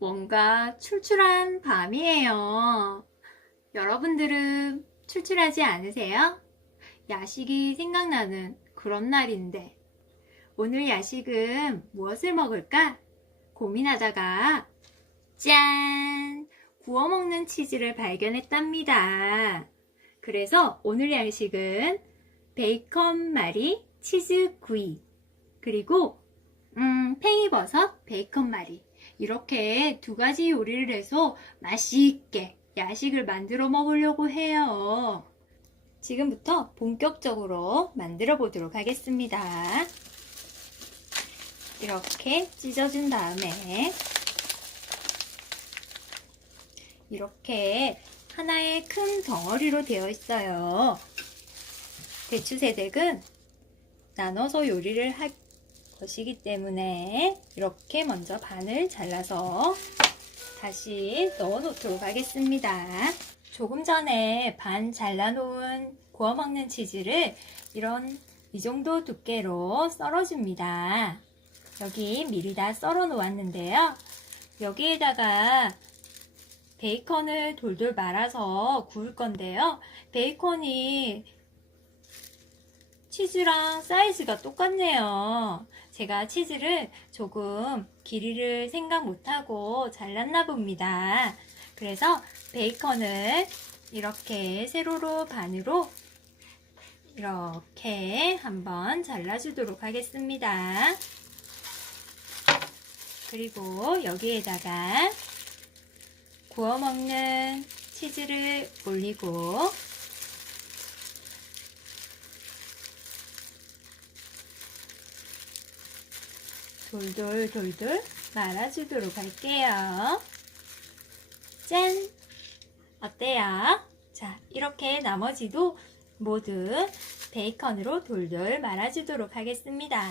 뭔가 출출한 밤이에요. 여러분들은 출출하지 않으세요? 야식이 생각나는 그런 날인데, 오늘 야식은 무엇을 먹을까? 고민하다가, 짠! 구워 먹는 치즈를 발견했답니다. 그래서 오늘 야식은 베이컨 말이 치즈 구이, 그리고 음, 팽이버섯 베이컨 말이 이렇게 두 가지 요리를 해서 맛있게 야식을 만들어 먹으려고 해요. 지금부터 본격적으로 만들어 보도록 하겠습니다. 이렇게 찢어준 다음에 이렇게 하나의 큰 덩어리로 되어 있어요. 대추새댁은 나눠서 요리를 할 것이기 때문에 이렇게 먼저 반을 잘라서 다시 넣어 놓도록 하겠습니다. 조금 전에 반 잘라놓은 구워 먹는 치즈를 이런 이 정도 두께로 썰어줍니다. 여기 미리 다 썰어 놓았는데요. 여기에다가 베이컨을 돌돌 말아서 구울 건데요. 베이컨이 치즈랑 사이즈가 똑같네요. 제가 치즈를 조금 길이를 생각 못하고 잘랐나 봅니다. 그래서 베이컨을 이렇게 세로로 반으로 이렇게 한번 잘라주도록 하겠습니다. 그리고 여기에다가 구워 먹는 치즈를 올리고 돌돌 돌돌 말아주도록 할게요. 짠! 어때요? 자, 이렇게 나머지도 모두 베이컨으로 돌돌 말아주도록 하겠습니다.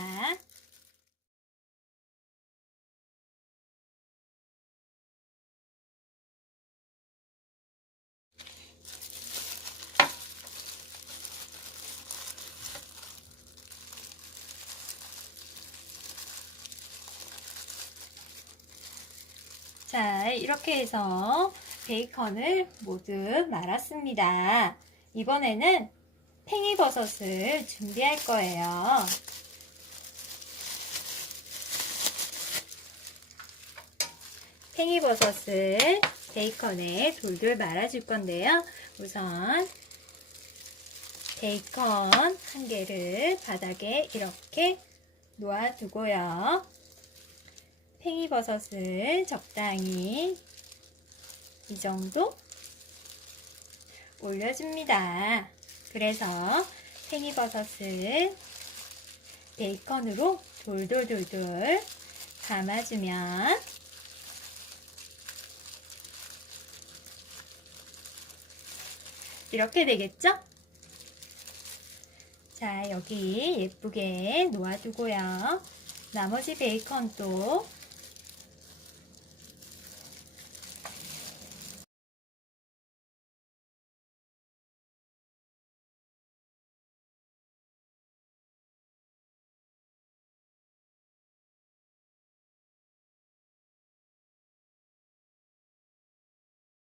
자, 이렇게 해서 베이컨을 모두 말았습니다. 이번에는 팽이버섯을 준비할 거예요. 팽이버섯을 베이컨에 돌돌 말아줄 건데요. 우선 베이컨 한 개를 바닥에 이렇게 놓아두고요. 팽이버섯을 적당히 이 정도 올려줍니다. 그래서 팽이버섯을 베이컨으로 돌돌돌돌 감아주면 이렇게 되겠죠? 자, 여기 예쁘게 놓아두고요. 나머지 베이컨도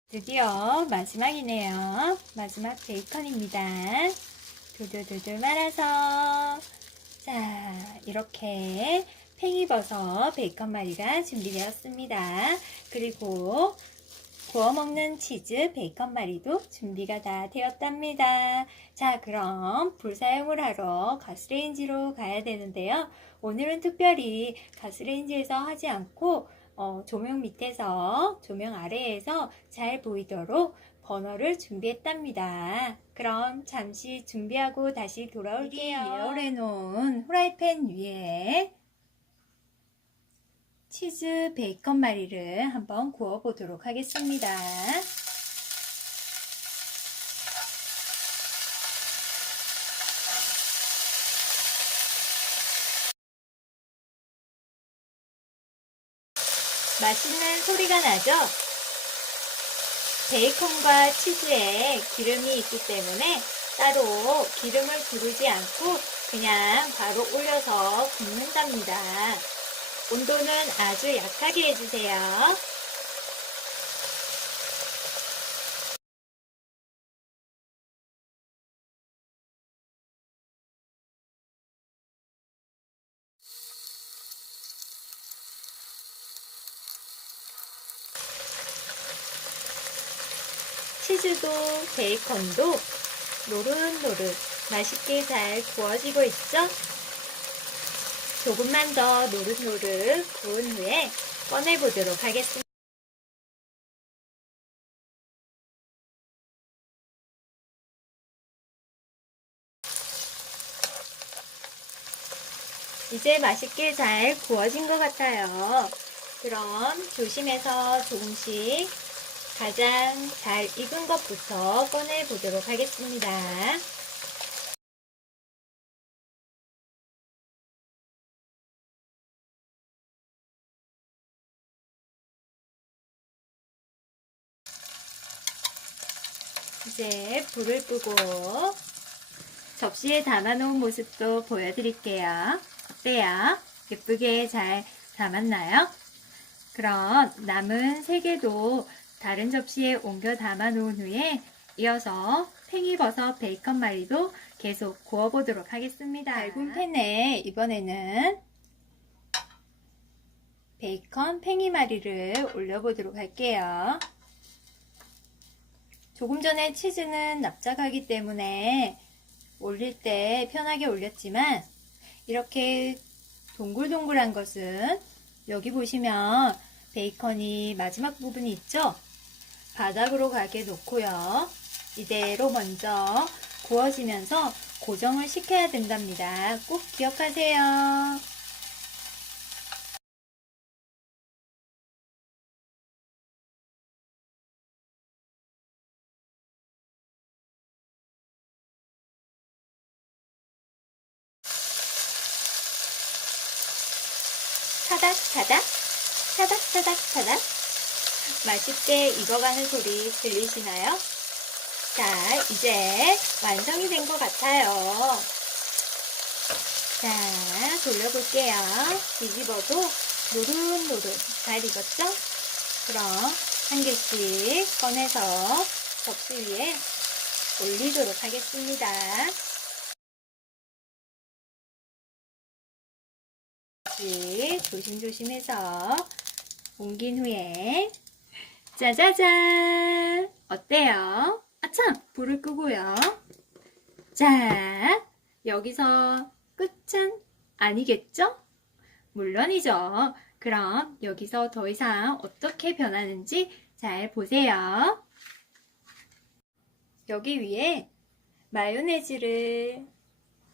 드디어 마지막이네요. 마지막 베이컨입니다. 두두두두 말아서 자 이렇게 팽이버섯 베이컨 말이가 준비되었습니다. 그리고 구워 먹는 치즈 베이컨 말이도 준비가 다 되었답니다. 자 그럼 불 사용을 하러 가스레인지로 가야 되는데요. 오늘은 특별히 가스레인지에서 하지 않고 어, 조명 밑에서 조명 아래에서 잘 보이도록 버너를 준비했답니다. 그럼 잠시 준비하고 다시 돌아올게요. 예열해 놓은 후라이팬 위에 치즈 베이컨 마리를 한번 구워 보도록 하겠습니다. 맛있는 소리가 나죠? 베이컨과 치즈에 기름이 있기 때문에 따로 기름을 두르지 않고 그냥 바로 올려서 굽는답니다. 온도는 아주 약하게 해주세요. 치즈도 베이컨도 노릇노릇 맛있게 잘 구워지고 있죠? 조금만 더 노릇노릇 구운 후에 꺼내보도록 하겠습니다. 이제 맛있게 잘 구워진 것 같아요. 그럼 조심해서 조금씩 가장 잘 익은 것부터 꺼내 보도록 하겠습니다. 이제 불을 끄고 접시에 담아놓은 모습도 보여드릴게요. 어때요? 예쁘게 잘 담았나요? 그럼 남은 세 개도 다른 접시에 옮겨 담아 놓은 후에 이어서 팽이버섯 베이컨 말이도 계속 구워보도록 하겠습니다. 달군 팬에 이번에는 베이컨 팽이마리를 올려보도록 할게요. 조금 전에 치즈는 납작하기 때문에 올릴 때 편하게 올렸지만 이렇게 동글동글한 것은 여기 보시면 베이컨이 마지막 부분이 있죠? 바닥으로 가게 놓고요. 이대로 먼저 구워지면서 고정을 시켜야 된답니다. 꼭 기억하세요. 타닥타닥, 타닥타닥타닥. 맛있게 익어가는 소리 들리시나요? 자, 이제 완성이 된 것 같아요. 자, 돌려볼게요. 뒤집어도 노릇노릇 잘 익었죠? 그럼 한 개씩 꺼내서 접시 위에 올리도록 하겠습니다. 다시 조심조심해서 옮긴 후에 짜자잔. 어때요? 아참 불을 끄고요. 자 여기서 끝은 아니겠죠? 물론이죠. 그럼 여기서 더 이상 어떻게 변하는지 잘 보세요. 여기 위에 마요네즈를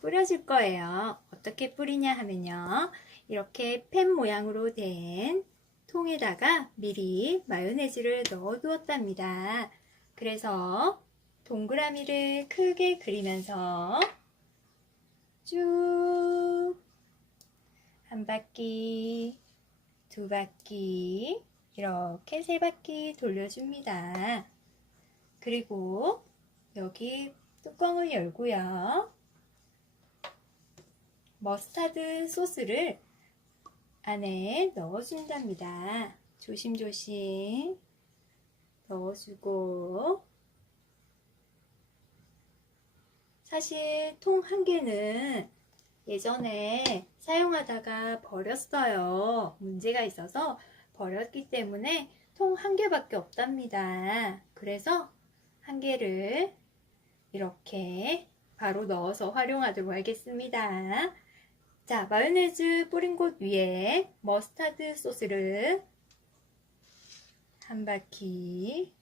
뿌려줄 거예요. 어떻게 뿌리냐 하면요. 이렇게 펜 모양으로 된 통에다가 미리 마요네즈를 넣어 두었답니다. 그래서 동그라미를 크게 그리면서 쭉 한 바퀴, 두 바퀴, 이렇게 세 바퀴 돌려줍니다. 그리고 여기 뚜껑을 열고요. 머스타드 소스를 안에 넣어준답니다. 조심조심 넣어주고 사실 통 한 개는 예전에 사용하다가 버렸어요. 문제가 있어서 버렸기 때문에 통 한 개밖에 없답니다. 그래서 한 개를 이렇게 바로 넣어서 활용하도록 하겠습니다. 자, 마요네즈 뿌린 곳 위에 머스타드 소스를 한 바퀴,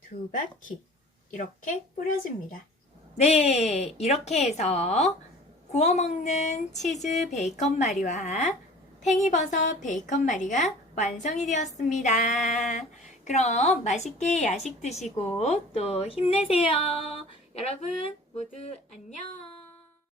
두 바퀴 이렇게 뿌려줍니다. 네, 이렇게 해서 구워 먹는 치즈 베이컨 마리와 팽이버섯 베이컨 마리가 완성이 되었습니다. 그럼 맛있게 야식 드시고 또 힘내세요. 여러분 모두 안녕!